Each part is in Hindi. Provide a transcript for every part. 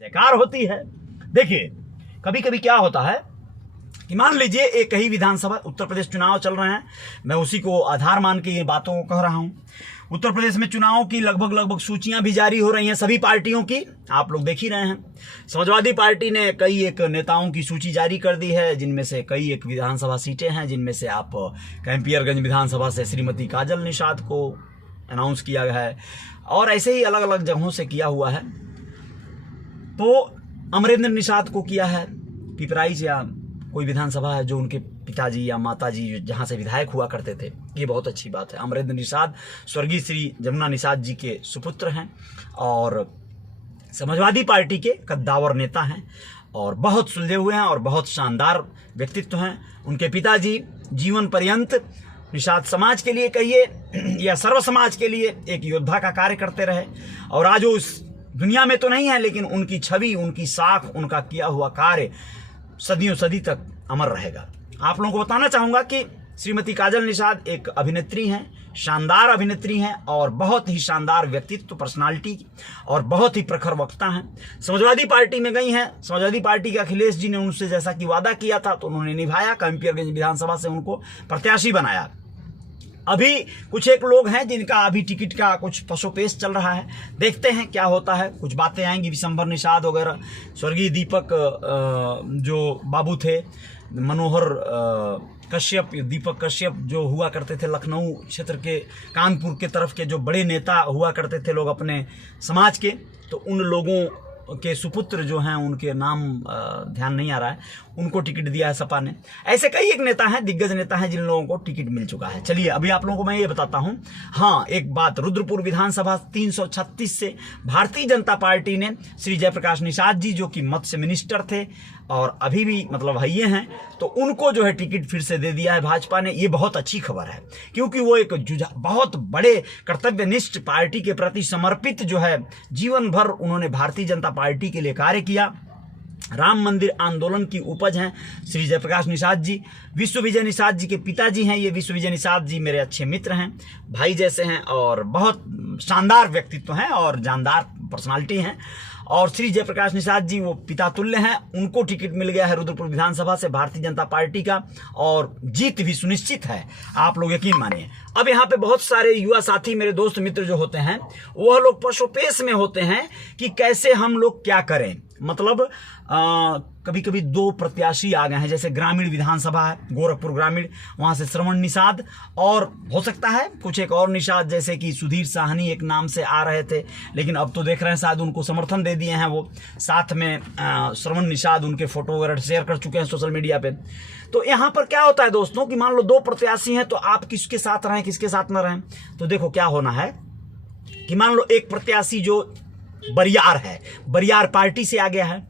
जयकार होती है। देखिए कभी कभी क्या होता है कि मान लीजिए एक ही विधानसभा उत्तर प्रदेश चुनाव चल रहे हैं, मैं उसी को आधार मान के ये बातों को कह रहा हूं। उत्तर प्रदेश में चुनाव की लगभग सूचियां भी जारी हो रही हैं सभी पार्टियों की, आप लोग देख ही रहे हैं। समाजवादी पार्टी ने कई एक नेताओं की सूची जारी कर दी है, जिनमें से कई एक विधानसभा सीटें हैं, जिनमें से आप कैंपियरगंज विधानसभा से श्रीमती काजल निषाद को अनाउंस किया गया है और ऐसे ही अलग अलग जगहों से किया हुआ है। तो अमरेंद्र निषाद को किया है पिपराइच या कोई विधानसभा है जो उनके पिताजी या माताजी जहां से विधायक हुआ करते थे, ये बहुत अच्छी बात है। अमरेंद्र निषाद स्वर्गीय श्री जमुना निषाद जी के सुपुत्र हैं और समाजवादी पार्टी के कद्दावर नेता हैं और बहुत सुलझे हुए हैं और बहुत शानदार व्यक्तित्व हैं। उनके पिताजी जीवन पर्यंत निषाद समाज के लिए कहिए या सर्व समाज के लिए एक योद्धा का कार्य करते रहे और आज वो उस दुनिया में तो नहीं है, लेकिन उनकी छवि, उनकी साख, उनका किया हुआ कार्य सदियों सदी तक अमर रहेगा। आप लोगों को बताना चाहूंगा कि श्रीमती काजल निषाद एक अभिनेत्री हैं, शानदार अभिनेत्री हैं और बहुत ही शानदार व्यक्तित्व, पर्सनालिटी और बहुत ही प्रखर वक्ता हैं। समाजवादी पार्टी में गई हैं। समाजवादी पार्टी के अखिलेश जी ने उनसे जैसा कि वादा किया था तो उन्होंने निभाया, कैंपियरगंज विधानसभा से उनको प्रत्याशी बनाया। अभी कुछ एक लोग हैं जिनका अभी टिकट का कुछ पसोपेश चल रहा है, देखते हैं क्या होता है। कुछ बातें आएंगी, विशंबर निषाद वगैरह, स्वर्गीय दीपक जो बाबू थे, मनोहर कश्यप, दीपक कश्यप जो हुआ करते थे लखनऊ क्षेत्र के, कानपुर के तरफ के जो बड़े नेता हुआ करते थे लोग अपने समाज के, तो उन लोगों के सुपुत्र जो हैं, उनके नाम ध्यान नहीं आ रहा है, उनको टिकट दिया है सपा ने। ऐसे कई एक नेता हैं, दिग्गज नेता हैं जिन लोगों को टिकट मिल चुका है। चलिए अभी आप लोगों को मैं ये बताता हूं। हाँ, एक बात, रुद्रपुर विधानसभा 336 से भारतीय जनता पार्टी ने श्री जयप्रकाश निषाद जी जो कि मत्स्य मिनिस्टर थे और अभी भी मतलब है ये हैं, तो उनको जो है टिकट फिर से दे दिया है भाजपा ने। ये बहुत अच्छी खबर है क्योंकि वो एक बहुत बड़े कर्तव्यनिष्ठ पार्टी के प्रति समर्पित जो है, जीवन भर उन्होंने भारतीय जनता पार्टी के लिए कार्य किया। राम मंदिर आंदोलन की उपज हैं श्री जयप्रकाश निषाद जी। विश्व विजय निषाद जी के पिताजी हैं ये। विश्व विजय निषाद जी मेरे अच्छे मित्र हैं, भाई जैसे हैं और बहुत शानदार व्यक्तित्व हैं और जानदार पर्सनालिटी हैं। और श्री जयप्रकाश निषाद जी वो पिता तुल्य हैं। उनको टिकट मिल गया है रुद्रपुर विधानसभा से भारतीय जनता पार्टी का और जीत भी सुनिश्चित है, आप लोग यकीन मानिए। अब यहाँ पे बहुत सारे युवा साथी, मेरे दोस्त मित्र जो होते हैं, वह लोग पशुपेश में होते हैं कि कैसे हम लोग क्या करें। मतलब कभी कभी दो प्रत्याशी आ गए हैं, जैसे ग्रामीण विधानसभा है गोरखपुर ग्रामीण, वहां से श्रवण निषाद और हो सकता है कुछ एक और निषाद, जैसे कि सुधीर साहनी एक नाम से आ रहे थे, लेकिन अब तो देख रहे हैं शायद उनको समर्थन दे दिए हैं वो। साथ में श्रवण निषाद उनके फोटो वगैरह शेयर कर चुके हैं सोशल मीडिया पे। तो यहाँ पर क्या होता है दोस्तों कि मान लो दो प्रत्याशी हैं, तो आप किसके साथ रहें किसके साथ न रहें। तो देखो क्या होना है कि मान लो एक प्रत्याशी जो बरियार है, बरियार पार्टी से आ गया है,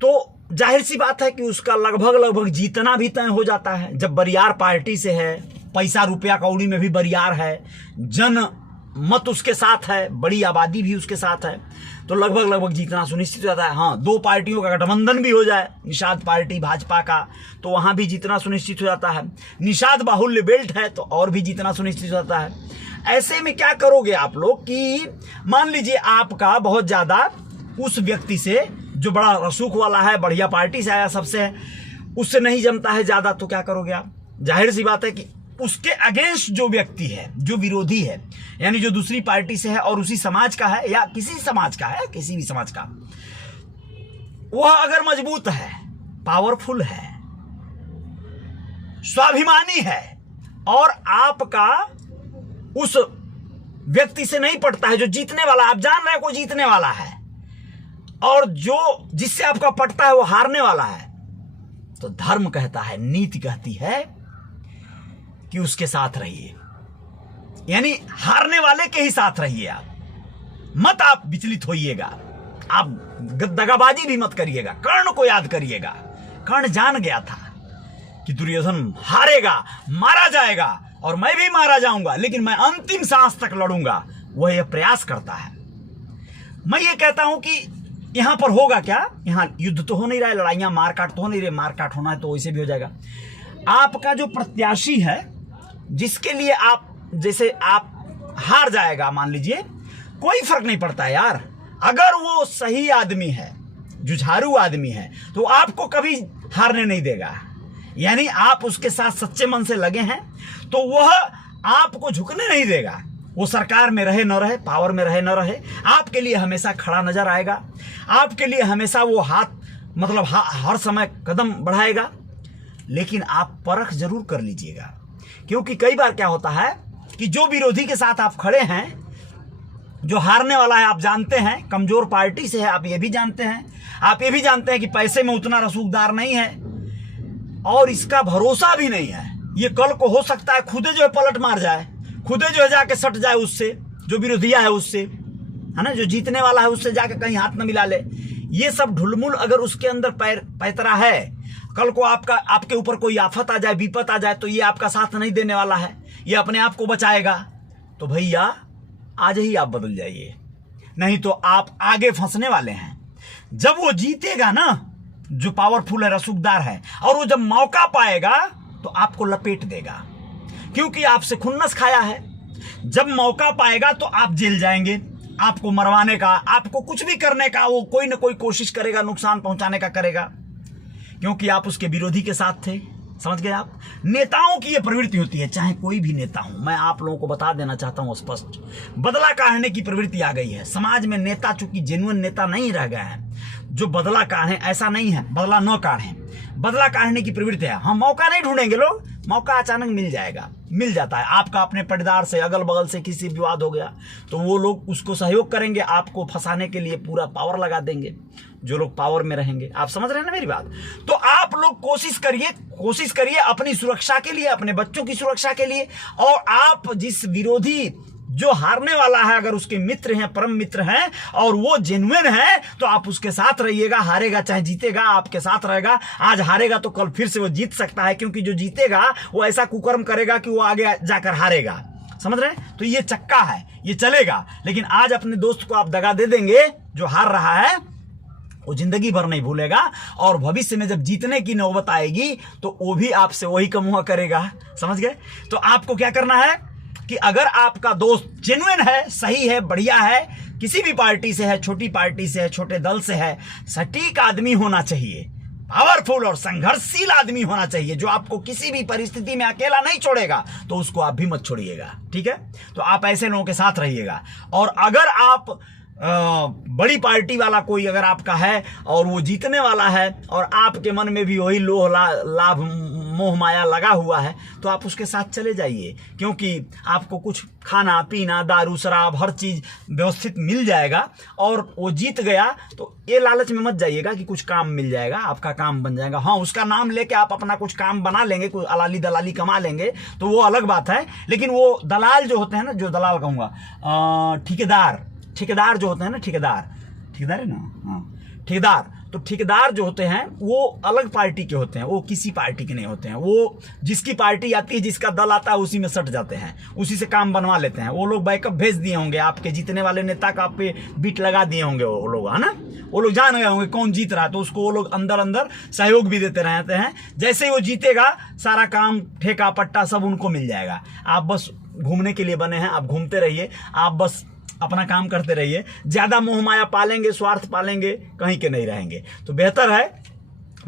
तो जाहिर सी बात है कि उसका लगभग जीतना भी तय हो जाता है। जब बरियार पार्टी से है, पैसा रुपया कौड़ी में भी बरियार है, जन मत उसके साथ है, बड़ी आबादी भी उसके साथ है, तो लगभग जीतना सुनिश्चित हो जाता है। हाँ, दो पार्टियों का गठबंधन भी हो जाए, निषाद पार्टी भाजपा का, तो वहां भी जीतना सुनिश्चित हो जाता है। निषाद बाहुल्य बेल्ट है तो और भी जीतना सुनिश्चित हो जाता है। ऐसे में क्या करोगे आप लोग कि मान लीजिए आपका बहुत ज्यादा उस व्यक्ति से जो बड़ा रसूख वाला है, बढ़िया पार्टी से आया, सबसे है, उससे नहीं जमता है ज्यादा, तो क्या करोगे आप। जाहिर सी बात है कि उसके अगेंस्ट जो व्यक्ति है, जो विरोधी है, यानी जो दूसरी पार्टी से है और उसी समाज का है या किसी समाज का है, किसी भी समाज का, वह अगर मजबूत है, पावरफुल है, स्वाभिमानी है और आपका उस व्यक्ति से नहीं पटता है जो जीतने वाला, आप जान रहे हैं कोई जीतने वाला है, और जो जिससे आपका पटता है वो हारने वाला है, तो धर्म कहता है, नीति कहती है कि उसके साथ रहिए, यानी हारने वाले के ही साथ रहिए। आप आप विचलित होइएगा, आप दगाबाजी भी मत करिएगा। कर्ण को याद करिएगा, कर्ण जान गया था कि दुर्योधन हारेगा, मारा जाएगा और मैं भी मारा जाऊंगा, लेकिन मैं अंतिम सांस तक लड़ूंगा, वह यह प्रयास करता है। मैं ये कहता हूं कि यहां पर होगा क्या, यहां युद्ध तो हो नहीं रहा है, लड़ाइयां मारकाट तो हो नहीं रही, मारकाट होना है तो वैसे भी हो जाएगा। आपका जो प्रत्याशी है जिसके लिए आप, जैसे आप हार जाएगा मान लीजिए, कोई फर्क नहीं पड़ता यार, अगर वो सही आदमी है, जुझारू आदमी है, तो आपको कभी हारने नहीं देगा। यानी आप उसके साथ सच्चे मन से लगे हैं तो वह आपको झुकने नहीं देगा। वो सरकार में रहे न रहे, पावर में रहे न रहे, आपके लिए हमेशा खड़ा नजर आएगा, आपके लिए हमेशा वो हाथ मतलब हर समय कदम बढ़ाएगा। लेकिन आप परख जरूर कर लीजिएगा, क्योंकि कई बार क्या होता है कि जो विरोधी के साथ आप खड़े हैं, जो हारने वाला है आप जानते हैं, कमजोर पार्टी से है आप ये भी जानते हैं, आप ये भी जानते हैं कि पैसे में उतना रसूखदार नहीं है और इसका भरोसा भी नहीं है। ये कल को हो सकता है खुदे जो है पलट मार जाए, खुदे जो है जाके सट जाए उससे, जो विरोधिया है उससे, है ना, जो जीतने वाला है उससे जाके कहीं हाथ न मिला ले। ये सब ढुलमुल अगर उसके अंदर पैतरा है, कल को आपके ऊपर कोई आफत आ जाए, विपत आ जाए, तो ये आपका साथ नहीं देने वाला है, ये अपने आप को बचाएगा। तो भैया आज ही आप बदल जाइए, नहीं तो आप आगे फंसने वाले हैं। जब वो जीतेगा ना, जो पावरफुल है, रसूखदार है, और वो जब मौका पाएगा तो आपको लपेट देगा, क्योंकि आपसे खुन्नस खाया है। जब मौका पाएगा तो आप जेल जाएंगे, आपको मरवाने का, आपको कुछ भी करने का वो कोई ना कोई कोशिश करेगा, नुकसान पहुंचाने का करेगा, क्योंकि आप उसके विरोधी के साथ थे। समझ गए आप? नेताओं की ये प्रवृत्ति होती है, चाहे कोई भी नेता हो। मैं आप लोगों को बता देना चाहता हूं स्पष्ट, बदला काढ़ने की प्रवृत्ति आ गई है समाज में। नेता चूंकि जेन्युइन नेता नहीं रह गए हैं, जो बदला काढ़े, ऐसा नहीं है बदला न काढ़े, बदला काढ़ने की प्रवृत्ति है। हम मौका नहीं ढूंढेंगे लोग, मौका अचानक मिल जाएगा, मिल जाता है। आपका अपने पटदार से, अगल बगल से किसी विवाद हो गया तो वो लोग उसको सहयोग करेंगे, आपको फंसाने के लिए पूरा पावर लगा देंगे, जो लोग पावर में रहेंगे। आप समझ रहे हैं ना मेरी बात? तो आप लोग कोशिश करिए अपनी सुरक्षा के लिए, अपने बच्चों की सुरक्षा के लिए। और आप जिस विरोधी जो हारने वाला है, अगर उसके मित्र हैं, परम मित्र हैं, और वो जेन्युइन है, तो आप उसके साथ रहिएगा। हारेगा चाहे जीतेगा, आपके साथ रहेगा। आज हारेगा तो कल फिर से वो जीत सकता है, क्योंकि जो जीतेगा वो ऐसा कुकर्म करेगा कि वो आगे जाकर हारेगा। समझ रहे हैं? तो ये चक्का है, ये चलेगा। लेकिन आज अपने दोस्त को आप दगा दे देंगे, जो हार रहा है वो जिंदगी भर नहीं भूलेगा, और भविष्य में जब जीतने की नौबत आएगी तो वो भी आपसे वही कमुआ करेगा। समझ गए? तो आपको क्या करना है कि अगर आपका दोस्त जेन्युइन है, सही है, बढ़िया है, किसी भी पार्टी से है, छोटी पार्टी से है, छोटे दल से है, सटीक आदमी होना चाहिए, पावरफुल और संघर्षशील आदमी होना चाहिए, जो आपको किसी भी परिस्थिति में अकेला नहीं छोड़ेगा, तो उसको आप भी मत छोड़िएगा। ठीक है? तो आप ऐसे लोगों के साथ रहिएगा। और अगर आप बड़ी पार्टी वाला कोई अगर आपका है और वो जीतने वाला है, और आपके मन में भी वही लोभ लाभ मोह माया लगा हुआ है, तो आप उसके साथ चले जाइए, क्योंकि आपको कुछ खाना पीना, दारू शराब, हर चीज व्यवस्थित मिल जाएगा। और वो जीत गया तो ये लालच में मत जाइएगा कि कुछ काम मिल जाएगा, आपका काम बन जाएगा। हाँ, उसका नाम लेके आप अपना कुछ काम बना लेंगे, कोई अलाली दलाली कमा लेंगे, तो वो अलग बात है। लेकिन वो दलाल जो होते हैं ना, जो दलाल कहूँगा, ठेकेदार जो होते हैं ना, ठेकेदार है ना, हाँ, ठेकेदार जो होते हैं वो अलग पार्टी के होते हैं, वो किसी पार्टी के नहीं होते हैं। वो जिसकी पार्टी आती है, जिसका दल आता है, उसी में सट जाते हैं, उसी से काम बनवा लेते हैं। वो लोग बैकअप भेज दिए होंगे, आपके जीतने वाले नेता का आप पे बीट लगा दिए होंगे वो लोग, है ना। वो लोग जान गए होंगे कौन जीत रहा है, तो उसको वो लोग अंदर सहयोग भी देते रहते हैं। जैसे ही वो जीतेगा, सारा काम, ठेका पट्टा सब उनको मिल जाएगा। आप बस घूमने के लिए बने हैं, आप घूमते रहिए, आप बस अपना काम करते रहिए। ज्यादा मोह माया पालेंगे, स्वार्थ पालेंगे, कहीं के नहीं रहेंगे। तो बेहतर है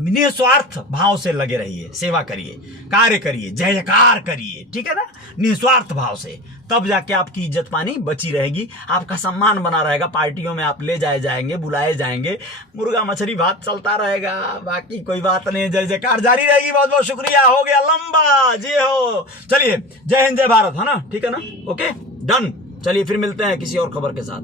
निस्वार्थ भाव से लगे रहिए, सेवा करिए, कार्य करिए, जय जयकार करिए, ठीक है ना, निस्वार्थ भाव से। तब जाके आपकी इज्जत पानी बची रहेगी, आपका सम्मान बना रहेगा, पार्टियों में आप ले जाए जाएंगे, बुलाए जाएंगे, मुर्गा मछली भात चलता रहेगा, बाकी कोई बात नहीं। जय जयकार जारी रहेगी। बहुत बहुत शुक्रिया, हो गया लंबा, जय हो। चलिए, जय हिंद, जय भारत, है ना, ठीक है ना, ओके, डन। चलिए फिर मिलते हैं किसी और खबर के साथ।